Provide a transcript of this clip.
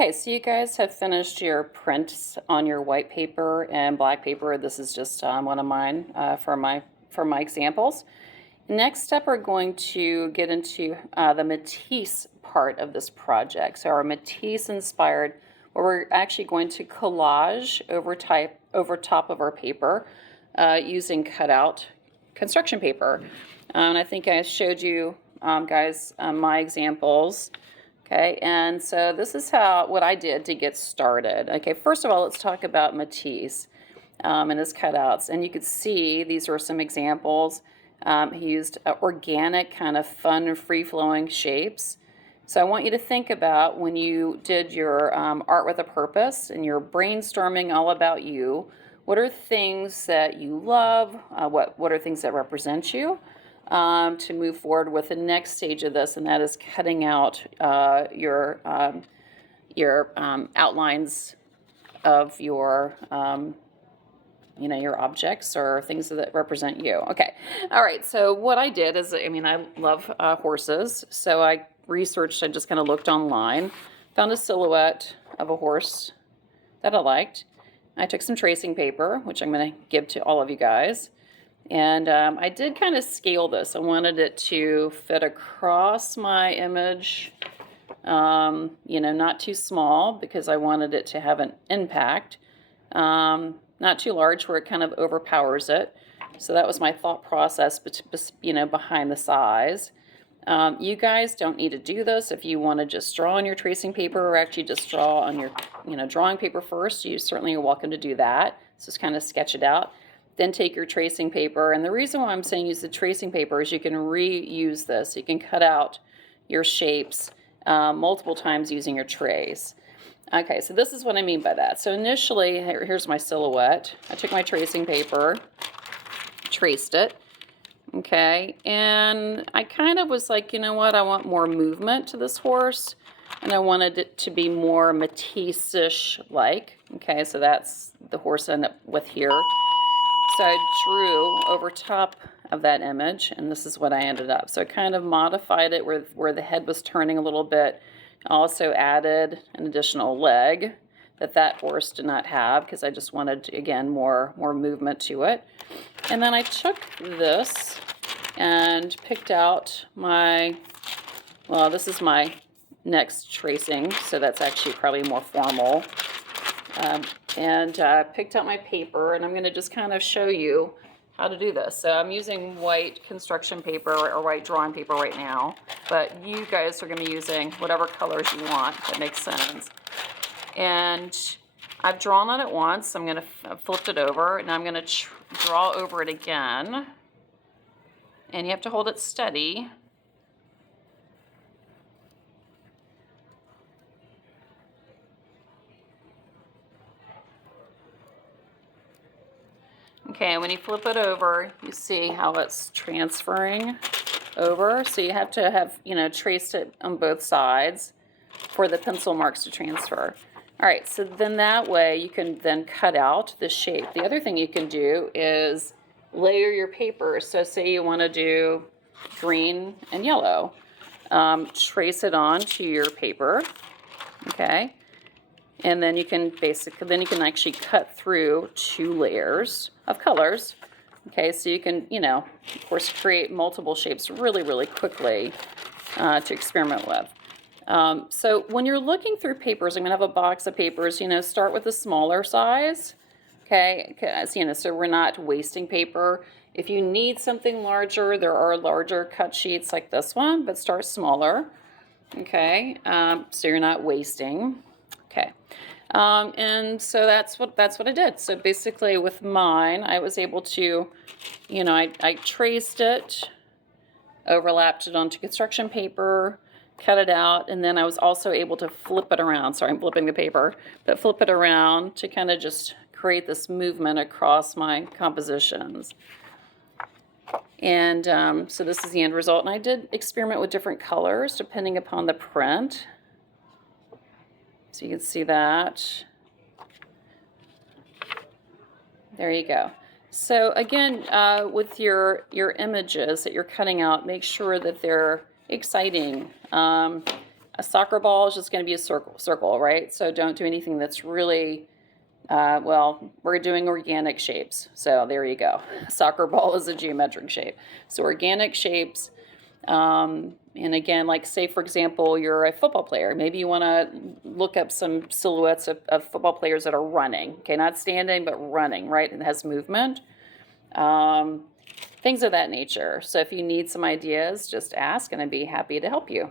Okay, so you guys have finished your prints on your white paper and black paper. This is just one of mine for my examples. Next up, we're going to get into the Matisse part of this project. So our Matisse inspired, where we're actually going to collage over top of our paper using cutout construction paper. And I think I showed you guys my examples. Okay, and so this is what I did to get started. Okay, first of all, let's talk about Matisse and his cutouts. And you can see these are some examples. He used organic, kind of fun, free-flowing shapes. So I want you to think about when you did your art with a purpose and you're brainstorming all about you, what are things that you love? What are things that represent you? To move forward with the next stage of this, and that is cutting out your outlines of your your objects or things that represent you. Okay, all right. So what I did is, I love horses, so I researched. I just kind of looked online, found a silhouette of a horse that I liked. I took some tracing paper, which I'm going to give to all of you guys. And I did kind of scale this. I wanted it to fit across my image, not too small because I wanted it to have an impact. Not too large where it kind of overpowers it. So that was my thought process, behind the size. You guys don't need to do this. If you want to just draw on your tracing paper or actually just draw on your, drawing paper first, you certainly are welcome to do that. So just kind of sketch it out. Then take your tracing paper, and the reason why I'm saying use the tracing paper is you can reuse this. You can cut out your shapes multiple times using your trace. Okay, so this is what I mean by that. So initially, here's my silhouette. I took my tracing paper, traced it, okay, and I kind of was like, you know what, I want more movement to this horse, and I wanted it to be more Matisse-ish like. Okay, so that's the horse I end up with here. So I drew over top of that image, and this is what I ended up. So I kind of modified it where the head was turning a little bit. I also added an additional leg that horse did not have because I just wanted, again, more movement to it. And then I took this and picked out this is my next tracing, so that's actually probably more formal. Picked out my paper, and I'm going to just kind of show you how to do this. So I'm using white construction paper or white drawing paper right now, but you guys are going to be using whatever colors you want. That makes sense. And I've drawn on it once. I'm going to flip it over, and I'm going to draw over it again. And you have to hold it steady. Okay, when you flip it over, you see how it's transferring over. So you have to have, traced it on both sides for the pencil marks to transfer. All right, so then that way you can then cut out the shape. The other thing you can do is layer your paper. So say you want to do green and yellow. Trace it onto your paper, okay? And then you can actually cut through 2 layers of colors. Okay, so you can, of course, create multiple shapes really, really quickly to experiment with. So when you're looking through papers, I'm going to have a box of papers, start with the smaller size. Okay, so we're not wasting paper. If you need something larger, there are larger cut sheets like this one, but start smaller. Okay, so you're not wasting. Okay, and so that's what I did. So basically with mine, I was able to, I traced it, overlapped it onto construction paper, cut it out, and then I was also able to flip it around. Sorry, I'm flipping the paper, but flip it around to kind of just create this movement across my compositions. And so this is the end result. And I did experiment with different colors depending upon the print. So you can see that. There you go. So again, with your images that you're cutting out, make sure that they're exciting. A soccer ball is just going to be a circle, right? So don't do anything that's really, well, we're doing organic shapes. So there you go. Soccer ball is a geometric shape. So organic shapes. And again, like say, for example, you're a football player. Maybe you want to look up some silhouettes of football players that are running. Okay, not standing, but running, right? And has movement. Things of that nature. So if you need some ideas, just ask and I'd be happy to help you.